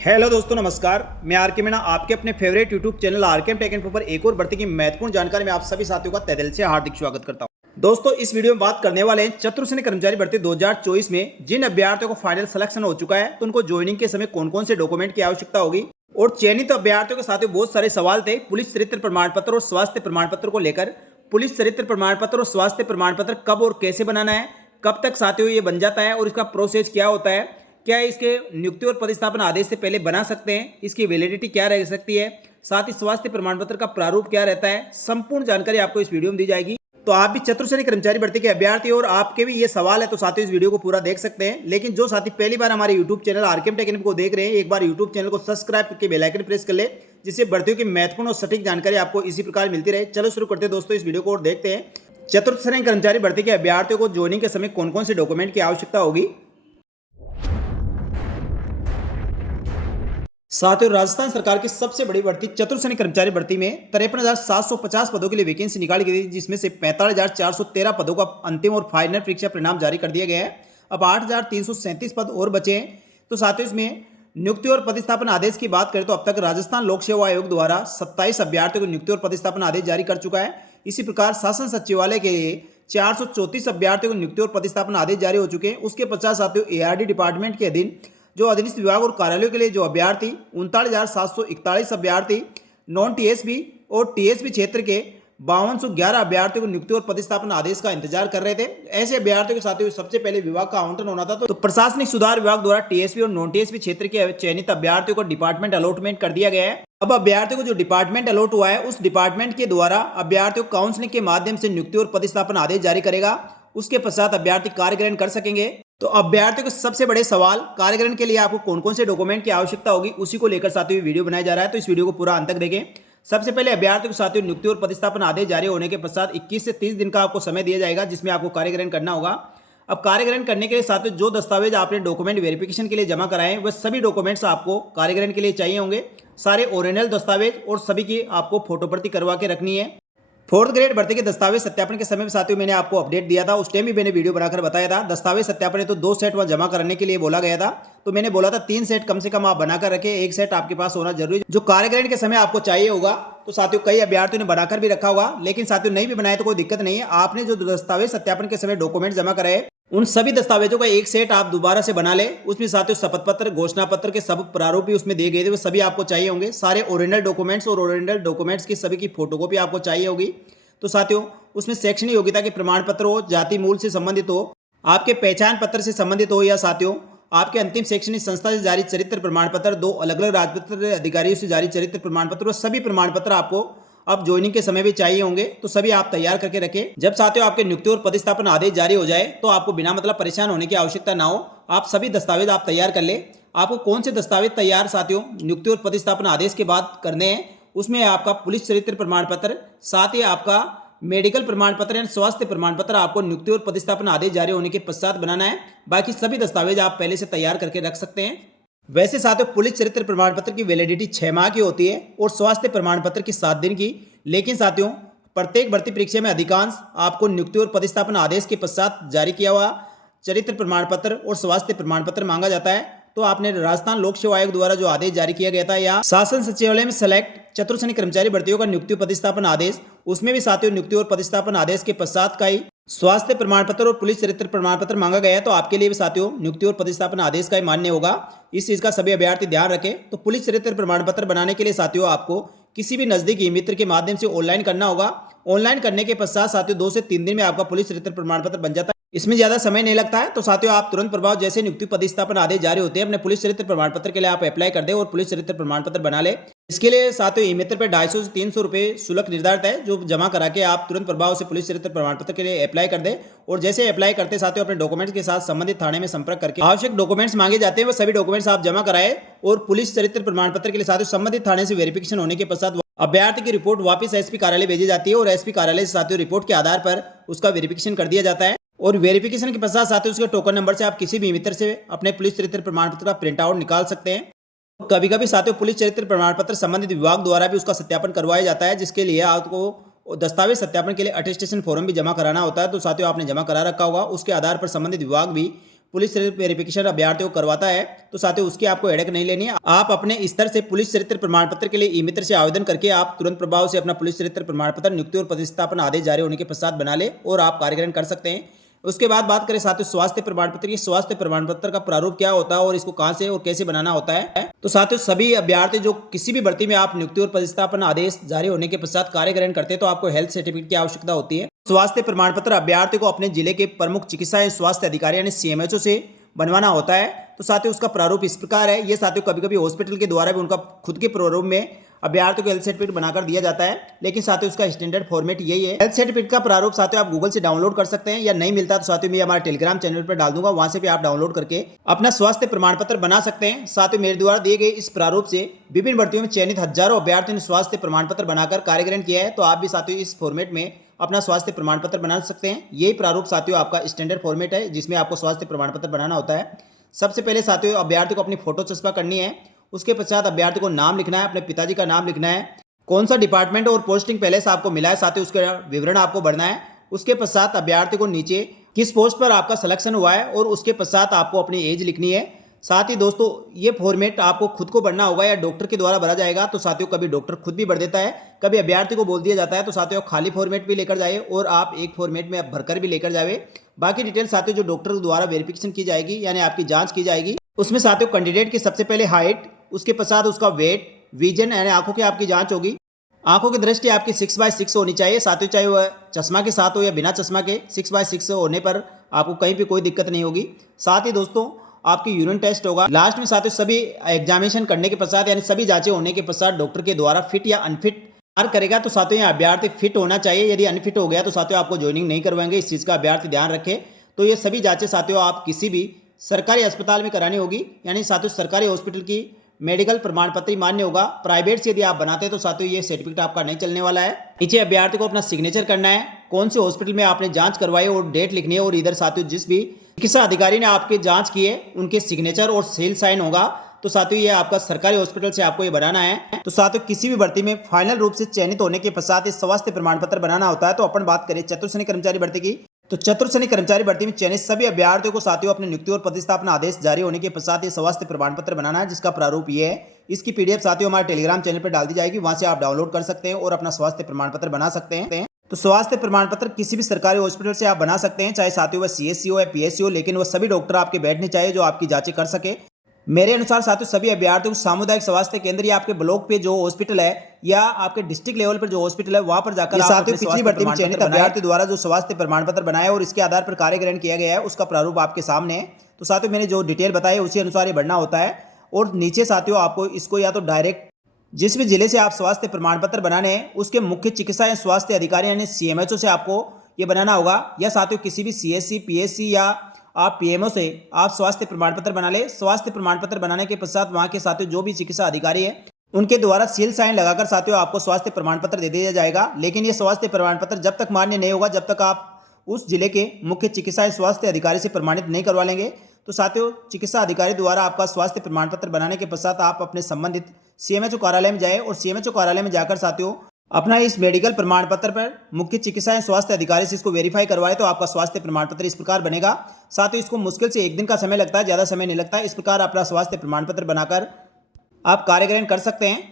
Hello दोस्तों, नमस्कार। मैं आर के मीणा आपके अपने फेवरेट यूट्यूब चैनल आर के टेक इन्फो पर एक और भर्ती की महत्वपूर्ण जानकारी में आप सभी साथियों का तहे दिल से हार्दिक स्वागत करता हूं। दोस्तों, इस वीडियो में बात करने वाले हैं चतुर्श्रेणी कर्मचारी भर्ती 2024 में जिन अभ्यर्थियों को फाइनल सिलेक्शन हो चुका है तो उनको ज्वाइनिंग के समय कौन कौन से डॉक्यूमेंट की आवश्यकता होगी। और चयनित अभ्यर्थियों के साथ बहुत सारे सवाल थे पुलिस चरित्र प्रमाण पत्र और स्वास्थ्य प्रमाण पत्र को लेकर। पुलिस चरित्र प्रमाण पत्र और स्वास्थ्य प्रमाण पत्र कब और कैसे बनाना है, कब तक साथियों ये बन जाता है और इसका प्रोसेस क्या होता है, क्या इसके नियुक्ति और पदस्थापना आदेश से पहले बना सकते हैं, इसकी वैलिडिटी क्या रह सकती है, साथ ही स्वास्थ्य प्रमाण पत्र का प्रारूप क्या रहता है, संपूर्ण जानकारी आपको इस वीडियो में दी जाएगी। तो आप भी चतुर्श्रेणी कर्मचारी भर्ती के अभ्यर्थी और आपके भी ये सवाल है तो साथियों इस वीडियो को पूरा देख सकते हैं। लेकिन जो साथी पहली बार हमारे YouTube channel RKM take info को देख रहे हैं, एक बार यूट्यूब चैनल को सब्सक्राइब करके बेल आइकन प्रेस कर ले, जिससे भर्तियों की महत्वपूर्ण और सटीक जानकारी आपको इसी प्रकार मिलती रहे। चलो शुरू करते हैं दोस्तों इस वीडियो को और देखते हैं चतुर्श्रेणी कर्मचारी भर्ती के अभ्यर्थियों को ज्वाइनिंग के समय कौन कौन से डॉक्यूमेंट की आवश्यकता होगी। साथियों, राजस्थान सरकार की सबसे बड़ी भर्ती चतुर्श्रेणी कर्मचारी भर्ती में 53,750 पदों के लिए वैकेंसी निकाली गई थी, जिसमें से 45,413 पदों का अंतिम और फाइनल परीक्षा परिणाम जारी कर दिया गया है। अब 8,337 पद और बचे हैं। तो साथियों, इसमें नियुक्ति और पदस्थापन आदेश की बात करें तो अब तक राजस्थान लोक सेवा आयोग द्वारा 27 अभ्यर्थियों को नियुक्ति और पदस्थापन आदेश जारी कर चुका है। इसी प्रकार शासन सचिवालय के लिए 434 अभ्यर्थियों को नियुक्ति और पदस्थापन आदेश जारी हो चुके हैं। उसके पश्चात साथियों एआरडी डिपार्टमेंट के अधीन जो अधीनस्थ विभाग और कार्यालयों के लिए जो अभ्यर्थी 39,741 अभ्यर्थी, नॉन टीएसपी और टीएसपी क्षेत्र के 5211 अभ्यर्थियों को नियुक्ति और पदस्थापन आदेश का इंतजार कर रहे थे। ऐसे अभ्यर्थियों के साथ सबसे पहले विभाग का आवंटन होना था, तो प्रशासनिक सुधार विभाग द्वारा टीएसपी और नॉन टीएसपी क्षेत्र के चयनित अभ्यर्थियों को डिपार्टमेंट अलॉटमेंट कर दिया गया है। अब अभ्यर्थियों को जो डिपार्टमेंट अलॉट हुआ है उस डिपार्टमेंट के द्वारा अभ्यर्थियों को काउंसलिंग के माध्यम से नियुक्ति और पदस्थापन आदेश जारी करेगा। उसके पश्चात अभ्यर्थी कार्य ग्रहण कर सकेंगे। तो अभ्यर्थियों के सबसे बड़े सवाल, कार्य ग्रहण के लिए आपको कौन कौन से डॉक्यूमेंट की आवश्यकता होगी, उसी को लेकर साथियों वीडियो बनाया जा रहा है। तो इस वीडियो को पूरा अंत तक देखें। सबसे पहले अभ्यर्थियों को साथियों नियुक्ति और पदस्थापन आदेश जारी होने के पश्चात 21 से 30 दिन का आपको समय दिया जाएगा, जिसमें आपको कार्य ग्रहण करना होगा। अब कार्य ग्रहण करने के लिए साथियों जो दस्तावेज आपने डॉक्यूमेंट वेरिफिकेशन के लिए जमा कराए वह सभी डॉक्यूमेंट्स आपको कार्य ग्रहण के लिए चाहिए होंगे। सारे ओरिजिनल दस्तावेज और सभी की आपको फोटो प्रति करवा के रखनी है। 4th ग्रेड भर्ती के दस्तावेज सत्यापन के समय में साथियों मैंने आपको अपडेट दिया था, उस टाइम भी मैंने वीडियो बनाकर बताया था। दस्तावेज सत्यापन तो 2 सेट वहां जमा करने के लिए बोला गया था, तो मैंने बोला था 3 सेट कम से कम आप बनाकर रखें, 1 सेट आपके पास होना जरूरी है जो कार्यग्रहण के समय आपको चाहिए होगा। तो साथियों कई अभ्यर्थियों ने बनाकर भी रखा होगा, लेकिन साथियों नहीं भी बनाए तो कोई दिक्कत नहीं है। आपने जो दस्तावेज सत्यापन के समय डॉक्यूमेंट जमा कराए उन सभी दस्तावेजों का एक सेट आप दोबारा से बना ले। उसमें साथियों शपथ पत्र, घोषणा पत्र के सब प्रारूप भी उसमें दिए गए थे, वो सभी आपको चाहिए होंगे। सारे ओरिजिनल डॉक्यूमेंट्स और ओरिजिनल डॉक्यूमेंट्स की सभी की फोटोकॉपी आपको चाहिए होगी। तो साथियों उसमें शैक्षणिक योग्यता के प्रमाण पत्र हो, जाति मूल से संबंधित हो, आपके पहचान पत्र से संबंधित हो, या साथियों आपके अंतिम शैक्षणिक संस्था से जारी चरित्र प्रमाण पत्र, 2 अलग अलग राजपत्र अधिकारियों से जारी चरित्र प्रमाण पत्र, वो सभी प्रमाण पत्र आपको अब ज्वाइनिंग के समय भी चाहिए होंगे। तो सभी आप तैयार करके रखें। जब साथियों आपके नियुक्ति और पदस्थापन आदेश जारी हो जाए तो आपको बिना मतलब परेशान होने की आवश्यकता ना हो। आप सभी दस्तावेज आप तैयार कर ले। आपको कौन से दस्तावेज तैयार साथियों नियुक्ति और पदस्थापन आदेश के बाद करने हैं, उसमें आपका पुलिस चरित्र प्रमाण पत्र, साथ ही आपका मेडिकल प्रमाण पत्र एंड स्वास्थ्य प्रमाण पत्र आपको नियुक्ति और पदस्थापन आदेश जारी होने के पश्चात बनाना है। बाकी सभी दस्तावेज आप पहले से तैयार करके रख सकते हैं। वैसे साथियों पुलिस चरित्र प्रमाण पत्र की वैलिडिटी 6 माह की होती है और स्वास्थ्य प्रमाण पत्र की 7 दिन की। लेकिन साथियों प्रत्येक भर्ती परीक्षा में अधिकांश आपको नियुक्ति और पदस्थापन आदेश के पश्चात जारी किया हुआ चरित्र प्रमाण पत्र और स्वास्थ्य प्रमाण पत्र मांगा जाता है। तो आपने राजस्थान लोक सेवा आयोग द्वारा जो आदेश जारी किया गया था या शासन सचिवालय में सेलेक्ट चतुर्श्रेणी कर्मचारी भर्तियों का नियुक्ति पदस्थापन आदेश, उसमें भी साथियों नियुक्ति और पदस्थापन आदेश के पश्चात का ही स्वास्थ्य प्रमाण पत्र और पुलिस चरित्र प्रमाण पत्र मांगा गया है। तो आपके लिए भी साथियों नियुक्ति और पदस्थापन आदेश का ही मान्य होगा। इस चीज का सभी अभ्यर्थी ध्यान रखें। तो पुलिस चरित्र प्रमाण पत्र बनाने के लिए साथियों आपको किसी भी नजदीकी मित्र के माध्यम से ऑनलाइन करना होगा। ऑनलाइन करने के पश्चात साथियों 2 से 3 दिन में आपका पुलिस चरित्र प्रमाण पत्र बन जाता है। इसमें ज्यादा समय नहीं लगता है। तो साथियों आप तुरंत प्रभाव जैसे नियुक्ति पदस्थापन आदेश जारी होते हैं अपने पुलिस चरित्र प्रमाण पत्र के लिए आप अप्लाई कर दे और पुलिस चरित्र प्रमाण पत्र बना ले। इसके लिए साथियों ई मित्र पे 250 से 300 रुपए शुल्क निर्धारित है, जो जमा करा के आप तुरंत प्रभाव से पुलिस चरित्र प्रमाण पत्र के लिए अप्लाई कर दे। और जैसे अप्लाई करते साथियों अपने डॉक्यूमेंट्स के साथ संबंधित थाने में संपर्क करके आवश्यक डॉक्यूमेंट्स मांगे जाते हैं वो सभी डॉक्यूमेंट्स आप जमा कराए। और पुलिस चरित्र प्रमाण पत्र के लिए साथियों संबंधित थाने से वेरिफिकेशन होने के पश्चात अभ्यर्थी की रिपोर्ट वापस एसपी कार्यालय भेजी जाती है और एसपी कार्यालय से साथियों रिपोर्ट के आधार पर उसका वेरिफिकेशन कर दिया जाता है। और वेरिफिकेशन के पश्चात साथियों उसके टोकन नंबर से आप किसी भी मित्र से अपने पुलिस चरित्र प्रमाण पत्र का प्रिंट आउट निकाल सकते हैं। कभी कभी साथियों पुलिस चरित्र प्रमाण पत्र संबंधित विभाग द्वारा भी उसका सत्यापन करवाया जाता है, जिसके लिए आपको दस्तावेज सत्यापन के लिए अटेस्टेशन फॉर्म भी जमा कराना होता है। तो साथियों आपने जमा करा रखा होगा, उसके आधार पर संबंधित विभाग भी पुलिस चरित्र वेरिफिकेशन अभ्यर्थियों को करवाता है, तो साथियों उसकी आपको हेडेक नहीं लेनी है। आप अपने स्तर से पुलिस चरित्र प्रमाण पत्र के लिए ई मित्र से आवेदन करके आप तुरंत प्रभाव से अपना पुलिस चरित्र प्रमाण पत्र नियुक्ति और प्रतिस्थापन आदेश जारी होने के पश्चात बना ले और आप कार्य ग्रहण कर सकते हैं। उसके बाद बात करें साथियों स्वास्थ्य प्रमाण पत्र की। स्वास्थ्य प्रमाण पत्र का प्रारूप क्या होता है और इसको कहां से और कैसे बनाना होता है। तो साथियों सभी अभ्यर्थी जो किसी भी भर्ती में आप नियुक्ति और प्रतिस्थापन आदेश जारी होने के पश्चात कार्य ग्रहण करते हैं तो आपको हेल्थ सर्टिफिकेट की आवश्यकता होती है। स्वास्थ्य प्रमाण पत्र अभ्यर्थी को अपने जिले के प्रमुख चिकित्सा एवं स्वास्थ्य अधिकारी यानी सीएमएचओ से बनवाना होता है। तो साथियों उसका प्रारूप इस प्रकार है। ये साथियों कभी कभी हॉस्पिटल के द्वारा भी उनका खुद के प्रारूप में अभ्यर्थी को हेल्थ सर्टिफिकेट बनाकर दिया जाता है, लेकिन साथियों उसका स्टैंडर्ड फॉर्मेट यही है। हेल्थ सर्टिफिकेट का प्रारूप साथियों आप गूगल से डाउनलोड कर सकते हैं, या नहीं मिलता तो साथियों मैं हमारे टेलीग्राम चैनल पर डाल दूंगा, वहां से भी आप डाउनलोड करके अपना स्वास्थ्य प्रमाण पत्र बना सकते हैं। साथियों मेरे द्वारा दिए गए इस प्रारूप से विभिन्न भर्तियों में चयनित हजारों अभ्यर्थियों ने स्वास्थ्य प्रमाण पत्र बनाकर कार्य ग्रहण किया है, तो आप भी साथियों इस फॉर्मेट में अपना स्वास्थ्य प्रमाण पत्र बना सकते हैं। यही प्रारूप साथियों आपका स्टैंडर्ड फॉर्मेट है जिसमें आपको स्वास्थ्य प्रमाण पत्र बनाना होता है। सबसे पहले साथियों अभ्यर्थी को अपनी फोटो चस्पा करनी है। उसके पश्चात अभ्यर्थी को नाम लिखना है, अपने पिताजी का नाम लिखना है, कौन सा डिपार्टमेंट और पोस्टिंग पहले से आपको मिला है साथियों उसका विवरण आपको भरना है। उसके पश्चात अभ्यर्थी को नीचे किस पोस्ट पर आपका सिलेक्शन हुआ है और उसके पश्चात आपको अपनी एज लिखनी है। साथ ही दोस्तों ये फॉर्मेट आपको खुद को भरना होगा या डॉक्टर के द्वारा भरा जाएगा। तो साथियों कभी डॉक्टर खुद भी भर देता है, कभी अभ्यर्थी को बोल दिया जाता है। तो साथियों खाली फॉर्मेट भी लेकर जाए और आप एक फॉर्मेट में भरकर भी लेकर जाए। बाकी डिटेल साथियों जो डॉक्टर द्वारा वेरिफिकेशन की जाएगी यानी आपकी जांच की जाएगी, उसमें साथियों कैंडिडेट की सबसे पहले हाइट, उसके पश्चात उसका वेट, विजन यानी आंखों की आपकी जांच होगी। आंखों की दृष्टि आपकी 6/6 होनी चाहिए साथियों, चाहे वह चश्मा के साथ हो या बिना चश्मा के। 6/6 होने पर आपको कहीं भी कोई दिक्कत नहीं होगी। साथ ही दोस्तों आपकी यूरिन टेस्ट होगा। लास्ट में साथियों सभी एग्जामिनेशन करने के पश्चात यानी सभी जांचें होने के पश्चात डॉक्टर के द्वारा फिट या अनफिट करेगा। तो साथियों यहाँ अभ्यर्थी फिट होना चाहिए, यदि अनफिट हो गया तो साथियों आपको ज्वाइनिंग नहीं करवाएंगे। इस चीज़ का अभ्यर्थी ध्यान रखें। तो ये सभी जांचें साथियों आप किसी भी सरकारी अस्पताल में करानी होगी, यानी साथियों सरकारी हॉस्पिटल की मेडिकल प्रमाण पत्र ही मान्य होगा। प्राइवेट से यदि आप बनाते हैं तो साथियों ये सर्टिफिकेट आपका नहीं चलने वाला है। नीचे अभ्यर्थी को अपना सिग्नेचर करना है, कौन से हॉस्पिटल में आपने जांच करवाई और डेट लिखनी है, और इधर साथियों जिस भी चिकित्सा अधिकारी ने आपके जांच किए उनके सिग्नेचर और सील साइन होगा। तो साथियों ये आपका सरकारी हॉस्पिटल से आपको ये बनाना है। तो साथियों किसी भी भर्ती में फाइनल रूप से चयनित होने के पश्चात इस स्वास्थ्य प्रमाण पत्र बनाना होता है। तो अपन बात करें चतुर्श्रेणी कर्मचारी भर्ती की, तो चतुर्श्रेणी कर्मचारी भर्ती में चयनित सभी अभ्यर्थियों को साथियों अपने नियुक्ति और प्रतिस्थापन आदेश जारी होने के पश्चात ये स्वास्थ्य प्रमाण पत्र बनाना है, जिसका प्रारूप ये है। इसकी पीडीएफ साथियों हमारे टेलीग्राम चैनल पर डाल दी जाएगी, वहां से आप डाउनलोड कर सकते हैं और अपना स्वास्थ्य प्रमाण पत्र बना सकते हैं। तो स्वास्थ्य प्रमाण पत्र किसी भी सरकारी हॉस्पिटल से आप बना सकते हैं, चाहे साथियों वह सीएससी हो या पीएससी हो, लेकिन वह सभी डॉक्टर आपके बैठने चाहिए जो आपकी जांचें कर सके। मेरे अनुसार साथियों सभी अभ्यर्थियों को सामुदायिक स्वास्थ्य केंद्र या आपके ब्लॉक पे जो हॉस्पिटल है या आपके डिस्ट्रिक्ट लेवल पर जो हॉस्पिटल है वहां पर जाकर साथियों पिछली भर्ती में चयनित अभ्यर्थी द्वारा जो स्वास्थ्य प्रमाण पत्र बनाया और इसके आधार पर कार्य ग्रहण किया गया है उसका प्रारूप आपके सामने है। तो साथियों मैंने जो डिटेल बताई उसी अनुसार ये भरना होता है। और नीचे साथियों आपको इसको या तो डायरेक्ट जिस भी जिले से आप स्वास्थ्य प्रमाण पत्र बनाने हैं उसके मुख्य चिकित्सा या स्वास्थ्य अधिकारी यानी सीएमएचओ से आपको ये बनाना होगा, या साथियों किसी भी सीएससी पीएससी या आप पीएमओ से आप स्वास्थ्य प्रमाण पत्र बना ले। स्वास्थ्य प्रमाण पत्र बनाने के पश्चात वहां के साथियों जो भी चिकित्सा अधिकारी है उनके द्वारा सील साइन लगाकर साथियों आपको स्वास्थ्य प्रमाण पत्र दे दिया जाएगा। लेकिन ये स्वास्थ्य प्रमाण पत्र जब तक मान्य नहीं होगा जब तक आप उस जिले के मुख्य चिकित्सा या स्वास्थ्य अधिकारी से प्रमाणित नहीं करवा लेंगे। तो साथियों चिकित्सा अधिकारी द्वारा आपका स्वास्थ्य प्रमाण पत्र बनाने के पश्चात आप अपने संबंधित सीएमएचओ कार्यालय में जाए और सीएमएचओ कार्यालय में जाकर साथियों अपना इस मेडिकल प्रमाण पत्र पर मुख्य चिकित्सा एवं स्वास्थ्य अधिकारी से इसको वेरीफाई करवाए तो आपका स्वास्थ्य प्रमाण पत्र इस प्रकार बनेगा। साथियों इसको मुश्किल से 1 दिन का समय लगता है, ज़्यादा समय नहीं लगता। इस प्रकार अपना स्वास्थ्य प्रमाण पत्र बनाकर आप कार्य ग्रहण कर सकते हैं।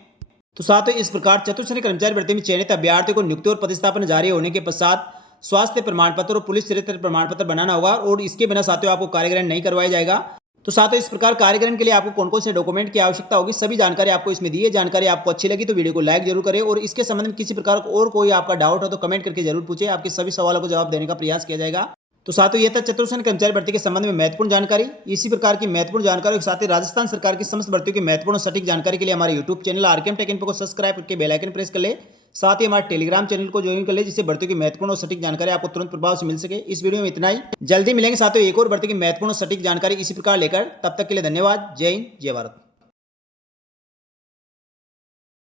तो साथियों इस प्रकार चतुर्श्रेणी कर्मचारी भर्ती में चयनित अभ्यर्थियों को नियुक्ति और प्रतिस्थापन जारी होने के पश्चात स्वास्थ्य प्रमाण पत्र और पुलिस चरित्र प्रमाण पत्र बनाना होगा, और इसके बिना साथियों आपको कार्य ग्रहण नहीं करवाया जाएगा। तो साथियों इस प्रकार कार्य ग्रहण के लिए आपको कौन कौन से डॉक्यूमेंट की आवश्यकता होगी सभी जानकारी आपको इसमें दी है। जानकारी आपको अच्छी लगी तो वीडियो को लाइक जरूर करें, और इसके संबंध में किसी प्रकार और कोई आपका डाउट हो तो कमेंट करके जरूर पूछे, आपके सभी सवालों को जवाब देने का प्रयास किया जाएगा। तो साथियों ये था चतुर्श्रेणी कर्मचारी भर्ती के संबंध में महत्वपूर्ण जानकारी। इसी प्रकार की महत्वपूर्ण जानकारी के साथ ही राजस्थान सरकार की समस्त भर्तियों की महत्वपूर्ण सटीक जानकारी के लिए हमारे YouTube channel RKM take info को सब्सक्राइब करके बेल आइकन प्रेस कर ले। साथ ही हमारे टेलीग्राम चैनल को ज्वाइन कर ले, जिससे भर्तियों की महत्वपूर्ण और सटीक जानकारी आपको तुरंत प्रभाव से मिल सके। इस वीडियो में इतना ही, जल्दी मिलेंगे साथियों एक और भर्ती की महत्वपूर्ण सटीक जानकारी इसी प्रकार लेकर। तब तक के लिए धन्यवाद। जय हिंद, जय भारत।